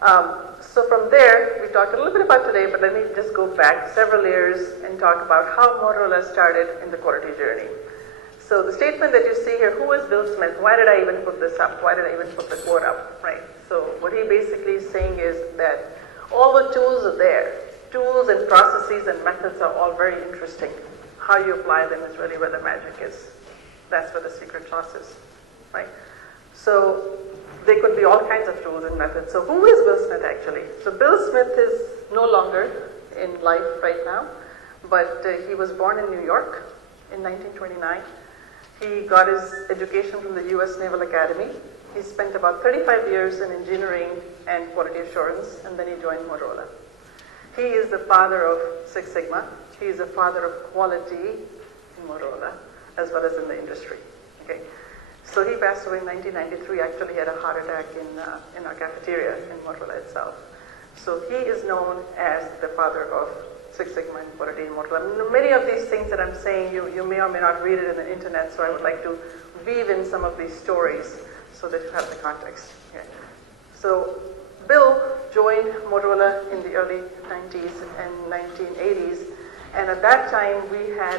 So from there, we talked a little bit about today, but let me just go back several years and talk about how Motorola started in the quality journey. So the statement that you see here, who is Bill Smith? Why did I even put this up? Why did I even put the quote up? Right. So what he basically is saying is that all the tools are there. Tools and processes and methods are all very interesting. How you apply them is really where the magic is. That's where the secret sauce is. Right. So they could be all kinds of tools and methods. So who is Bill Smith actually? So Bill Smith is no longer in life right now, but he was born in New York in 1929. He got his education from the U.S. Naval Academy. He spent about 35 years in engineering and quality assurance, and then he joined Motorola. He is the father of Six Sigma. He is the father of quality in Motorola, as well as in the industry. Okay. So he passed away in 1993. Actually, he had a heart attack in our cafeteria in Motorola itself. So he is known as the father of Six Sigma and quality in Motorola. Many of these things that I'm saying, you may or may not read it in the internet, so I would like to weave in some of these stories so that you have the context. Okay. So Bill joined Motorola in the early 90s and 1980s, and at that time we had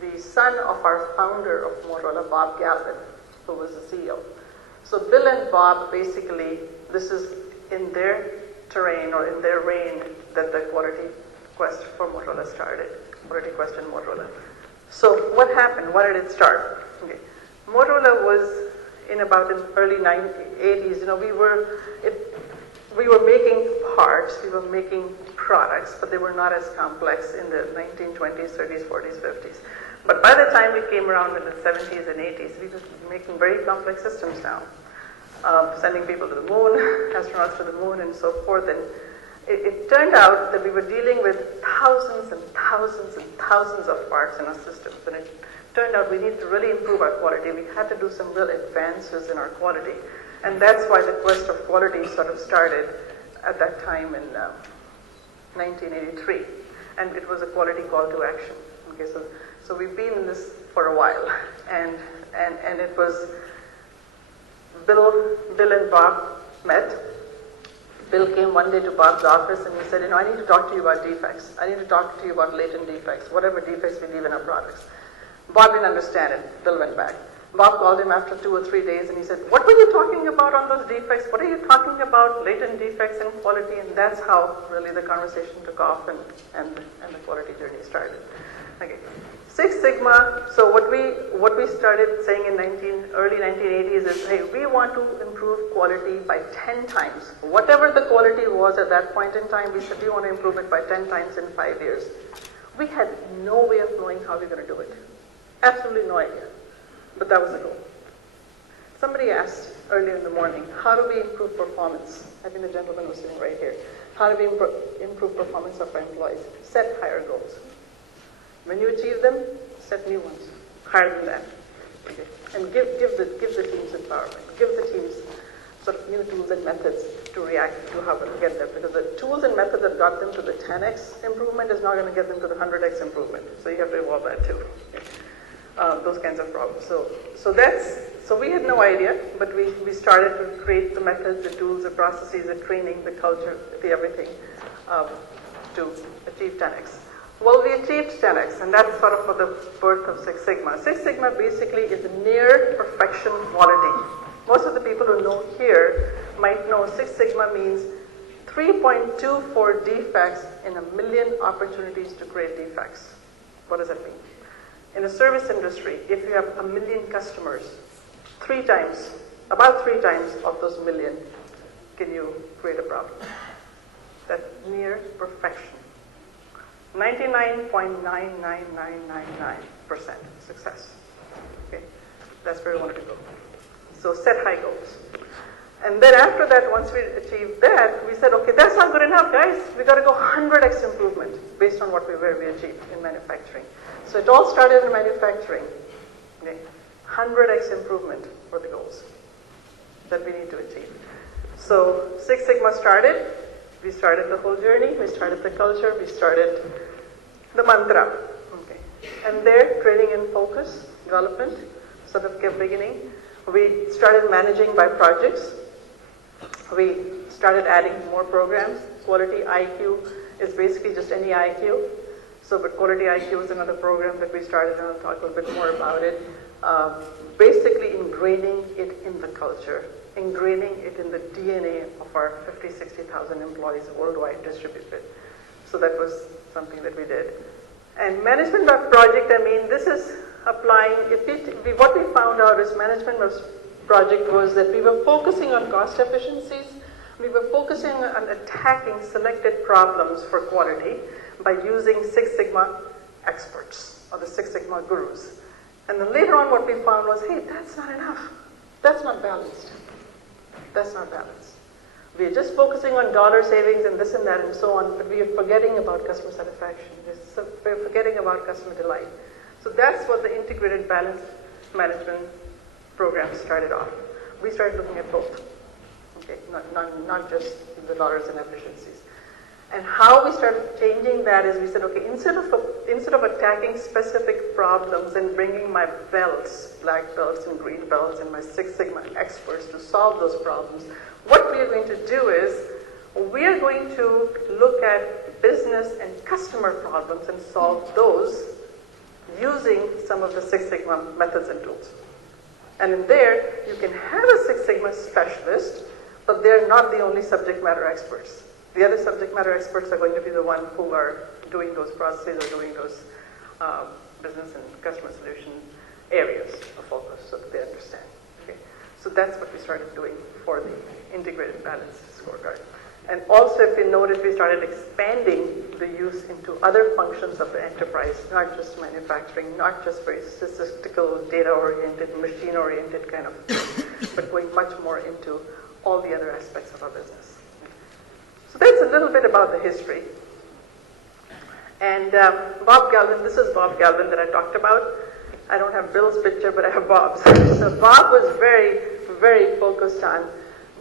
the son of our founder of Motorola, Bob Galvin, who was the CEO. So Bill and Bob, basically, this is in their terrain or in their reign that the quality quest for Motorola started, quality quest in Motorola. So what happened? Why did it start? Okay. Motorola was in about the early 80s. You know, we were making parts, we were making products, but they were not as complex in the 1920s, 30s, 40s, 50s. But by the time we came around in the 70s and 80s, we were making very complex systems now, sending people to the moon, astronauts to the moon, and so forth. And it turned out that we were dealing with thousands and thousands and thousands of parts in our systems. And it turned out we need to really improve our quality. We had to do some real advances in our quality. And that's why the quest of quality sort of started at that time in 1983. And it was a quality call to action. Okay, so we've been in this for a while. And it was Bill and Bob met. Bill came one day to Bob's office and he said, I need to talk to you about defects. I need to talk to you about latent defects, whatever defects we leave in our products. Bob didn't understand it. Bill went back. Bob called him after 2 or 3 days and he said, what were you talking about on those defects? What are you talking about, latent defects and quality? And that's how really the conversation took off and the quality journey started. Okay. Six Sigma, so what we started saying in early 1980s is, hey, we want to improve quality by 10 times. Whatever the quality was at that point in time, we said we want to improve it by 10 times in 5 years. We had no way of knowing how we were going to do it. Absolutely no idea. But that was the goal. Somebody asked earlier in the morning, how do we improve performance? I think the gentleman was sitting right here. How do we improve performance of our employees? Set higher goals. When you achieve them, set new ones, higher than that. Okay. And give the teams empowerment. Give the teams sort of new tools and methods to react to how to get there. Because the tools and methods that got them to the 10x improvement is not going to get them to the 100x improvement. So you have to evolve that too. Okay. Those kinds of problems. So we had no idea, but we started to create the methods, the tools, the processes, the training, the culture, the everything to achieve 10x. Well, we achieved 10x, and that's sort of for the birth of Six Sigma. Six Sigma basically is near perfection quality. Most of the people who know here might know Six Sigma means 3.24 defects in a million opportunities to create defects. What does that mean? In the service industry, if you have 1 million customers, about three times of those million, can you create a problem? That's near perfection. 99.99999% success. Okay, that's where we want to go. So set high goals. And then after that, once we achieved that, we said, okay, that's not good enough, guys. We got to go 100x improvement based on where we achieved in manufacturing. So it all started in manufacturing. Okay, 100x improvement for the goals that we need to achieve. So Six Sigma started. We started the whole journey. We started the culture. We started the mantra. Okay, and there, training and focus, development, sort of kept beginning. We started managing by projects. we started adding more programs. Quality IQ is basically just any IQ. So, but Quality IQ is another program that we started, and I'll talk a little bit more about it. Basically ingraining it in the culture, ingraining it in the DNA of our 50, 60,000 employees worldwide distributed. So that was something that we did. And management by project, I mean, this is applying, what we found out is management by project was that we were focusing on cost efficiencies, we were focusing on attacking selected problems for quality by using Six Sigma experts, or the Six Sigma gurus. And then later on what we found was, hey, that's not enough. That's not balanced. That's not balanced. We are just focusing on dollar savings and this and that and so on, but we are forgetting about customer satisfaction. We're forgetting about customer delight. So that's what the integrated balance management program started off. We started looking at both, okay, not just the dollars and efficiencies. And how we started changing that is we said, okay, instead of attacking specific problems and bringing my belts, black belts and green belts and my Six Sigma experts to solve those problems, what we are going to do is we are going to look at business and customer problems and solve those using some of the Six Sigma methods and tools. And in there, you can have a Six Sigma specialist, but they're not the only subject matter experts. The other subject matter experts are going to be the ones who are doing those processes or doing those business and customer solution areas of focus so that they understand. Okay? So that's what we started doing for the integrated balance scorecard. And also, if you notice, we started expanding the use into other functions of the enterprise, not just manufacturing, not just very statistical, data-oriented, machine-oriented kind of thing, but going much more into all the other aspects of our business. So that's a little bit about the history. And Bob Galvin, this is Bob Galvin that I talked about. I don't have Bill's picture, but I have Bob's. So Bob was very, very focused on,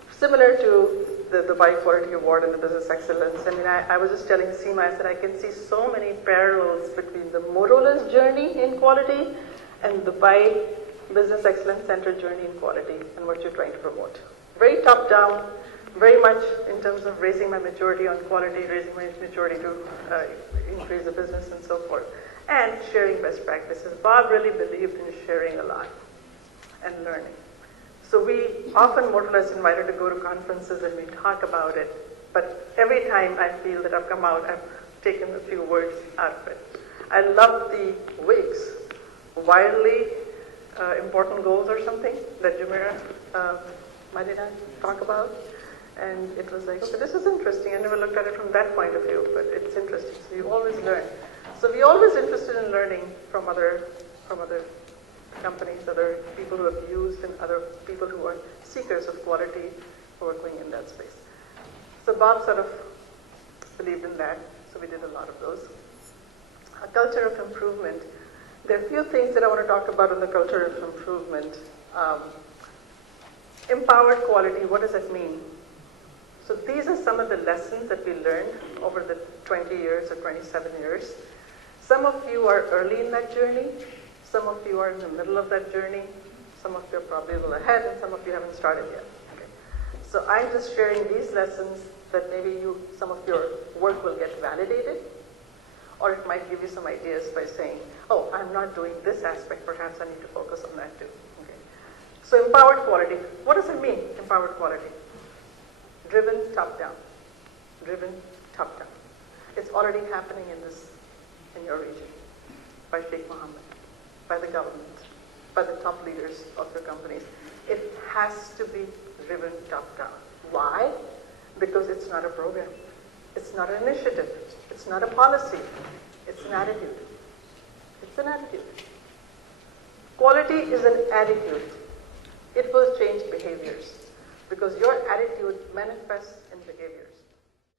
similar to the Bi-Quality Award and the Business Excellence. I mean, I was just telling Seema, I said, I can see so many parallels between the Motorola's journey in quality and the Business Excellence Center journey in quality and what you're trying to promote. Very top-down, very much in terms of raising my maturity on quality, raising my maturity to increase the business and so forth, and sharing best practices. Bob really believed in sharing a lot and learning. So we often, Motorola is invited to go to conferences and we talk about it, but every time I feel that I've come out, I've taken a few words out of it. I love the WIGs, wildly important goals or something that Jumeirah Madina talk about. And it was like, okay, this is interesting. I never looked at it from that point of view, but it's interesting. So you always learn. So we're always interested in learning from other companies, other people who have used, and other people who are seekers of quality who are going in that space. So Bob sort of believed in that, so we did a lot of those. A culture of improvement. There are a few things that I want to talk about in the culture of improvement. Empowered quality, what does that mean? So these are some of the lessons that we learned over the 20 years or 27 years. Some of you are early in that journey. Some of you are in the middle of that journey. Some of you are probably a little ahead, and some of you haven't started yet. Okay. So I'm just sharing these lessons that maybe some of your work will get validated, or it might give you some ideas by saying, oh, I'm not doing this aspect, perhaps I need to focus on that too. Okay. So empowered quality, what does it mean, empowered quality? Driven top-down. Driven top-down. It's already happening in your region, by Sheikh Mohammed, by the government, by the top leaders of your companies. It has to be driven top-down. Why? Because it's not a program. It's not an initiative. It's not a policy. It's an attitude. It's an attitude. Quality is an attitude. It will change behaviors because your attitude manifests in behaviors.